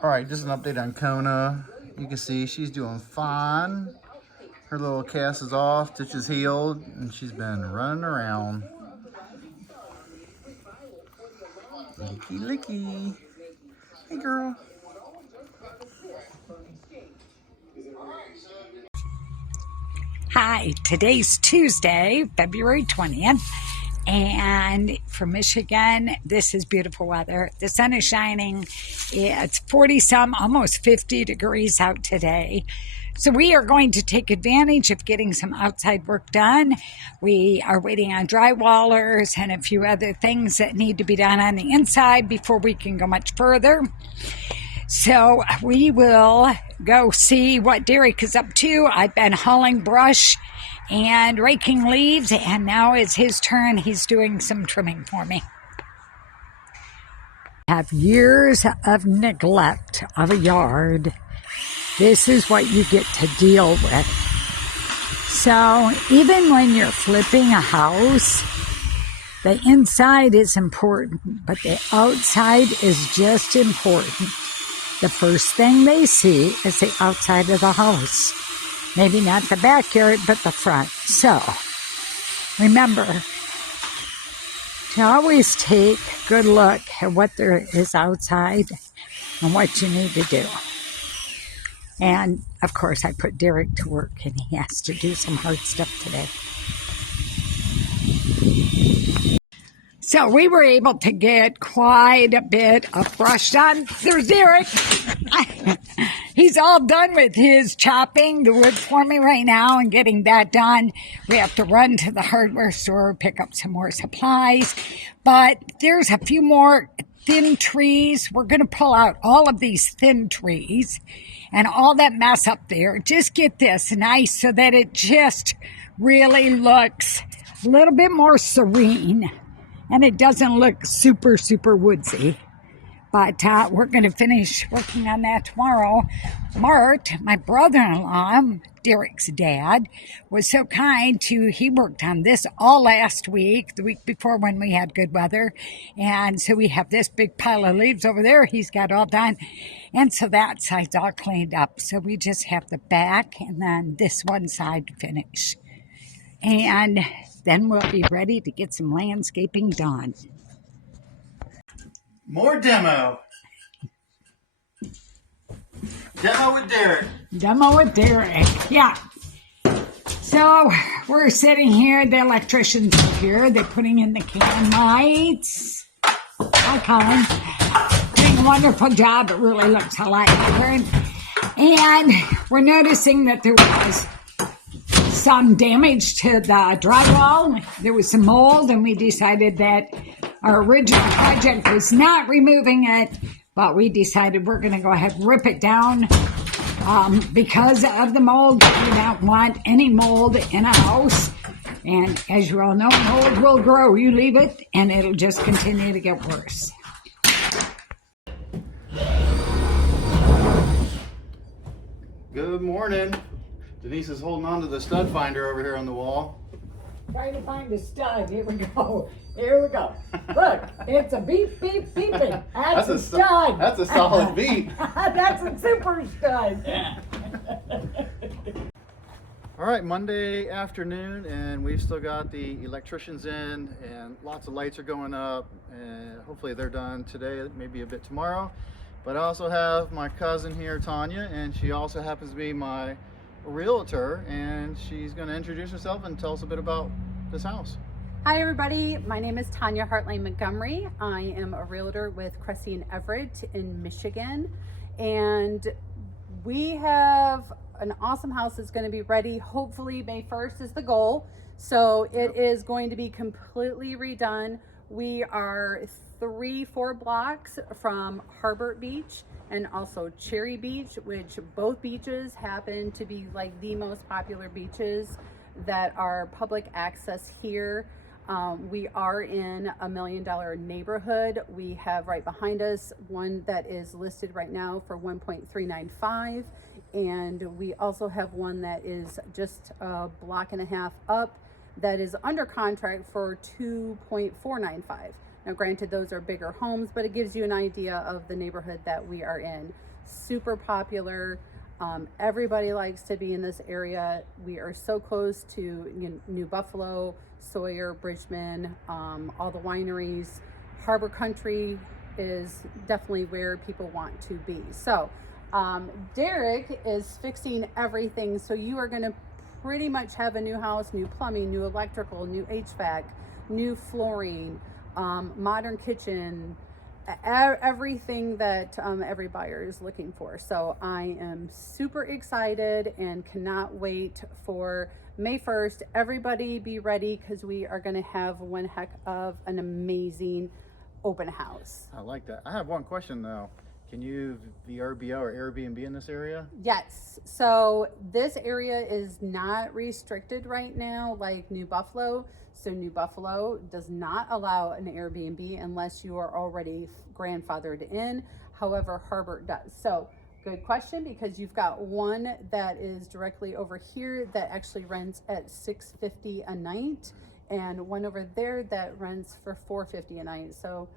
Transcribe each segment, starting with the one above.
All right, just an update on Kona. You can see she's doing fine. Her little cast is off, stitch is healed, and she's been running around. Licky licky. Hey girl. Hi, today's Tuesday, February 20th, and for Michigan, this is beautiful weather. The sun is shining. It's 40-some, almost 50 degrees out today. So we are going to take advantage of getting some outside work done. We are waiting on drywallers and a few other things that need to be done on the inside before we can go much further. So we will go see what Derek is up to. I've been hauling brush and raking leaves, and now it's his turn. He's doing some trimming for me. Have years of neglect of a yard. This is what you get to deal with. So even when you're flipping a house, the inside is important, but the outside is just important. The first thing they see is the outside of the house. Maybe not the backyard, but the front. So, remember to always take a good look at what there is outside and what you need to do. And, of course, I put Derek to work, and he has to do some hard stuff today. So we were able to get quite a bit of brush done. There's Derek. He's all done with his chopping the wood for me right now and getting that done. We have to run to the hardware store, pick up some more supplies. But there's a few more thin trees. We're going to pull out all of these thin trees and all that mess up there. Just get this nice so that it just really looks a little bit more serene. And it doesn't look super, super woodsy. But we're going to finish working on that tomorrow. Mart, my brother-in-law, Derek's dad, was so kind he worked on this all last week, the week before when we had good weather. And so we have this big pile of leaves over there. He's got all done. And so that side's all cleaned up. So we just have the back and then this one side to finish. And then we'll be ready to get some landscaping done. More demo. Demo with Derek. Demo with Derek, yeah. So we're sitting here, the electricians are here. They're putting in the can lights. Hi, Colin. Doing a wonderful job. It really looks a lot better. And we're noticing that there was some damage to the drywall. There was some mold, and we decided that our original project was not removing it, but we decided we're going to go ahead and rip it down because of the mold. We don't want any mold in a house, and as you all know, mold will grow. You leave it, and it'll just continue to get worse. Good morning. Denise is holding on to the stud finder over here on the wall. Trying to find a stud. Here we go. Here we go. Look, it's a beep, beep, beeping. That's a stud. That's a solid beep. That's a super stud. All right, Monday afternoon, and we've still got the electricians in, and lots of lights are going up, and hopefully they're done today, maybe a bit tomorrow. But I also have my cousin here, Tania, and she also happens to be my realtor, and she's going to introduce herself and tell us a bit about this house. Hi everybody, my name is Tania Montgomery. I am a realtor with Cressy Everett in Michigan, and we have an awesome house that's going to be ready. Hopefully May 1st is the goal. So it is going to be completely redone. We are 3-4 blocks from Harbert Beach and also Cherry Beach, which both beaches happen to be like the most popular beaches that are public access here. We are in $1 million neighborhood. We have right behind us one that is listed right now for 1.395, and we also have one that is just a block and a half up that is under contract for 2.495. Now, granted, those are bigger homes, but it gives you an idea of the neighborhood that we are in. Super popular. Everybody likes to be in this area. We are so close to New Buffalo, Sawyer, Bridgman, all the wineries. Harbor Country is definitely where people want to be. So Derek is fixing everything. So you are going to pretty much have a new house, new plumbing, new electrical, new HVAC, new flooring, modern kitchen, everything that every buyer is looking for. So I am super excited and cannot wait for May 1st. Everybody be ready, because we are going to have one heck of an amazing open house. I like that. I have one question though. Can you VRBO or Airbnb in this area? Yes. So this area is not restricted right now like New Buffalo. So New Buffalo does not allow an Airbnb unless you are already grandfathered in. However, Harbert does. So good question, because you've got one that is directly over here that actually rents at $650 a night, and one over there that rents for $450 a night. So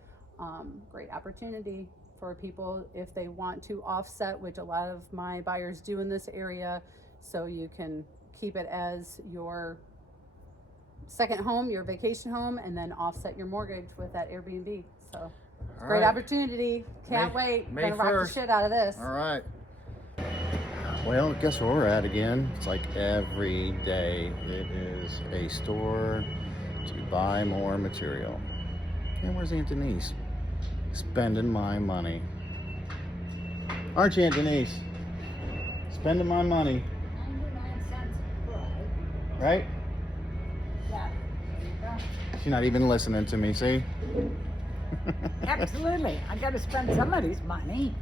great opportunity for people if they want to offset, which a lot of my buyers do in this area. So you can keep it as your second home, your vacation home, and then offset your mortgage with that Airbnb. So great opportunity. Can't wait. May Gonna rock 1st. the shit out of this. All right. Well, guess where we're at again? It's like every day it is a store to buy more material. And where's Aunt Denise? Spending my money. Aren't you, Aunt Denise? Spending my money. 99 cents a foot. Right? Yeah. There you go. She's not even listening to me, see? Absolutely. I got to spend somebody's money.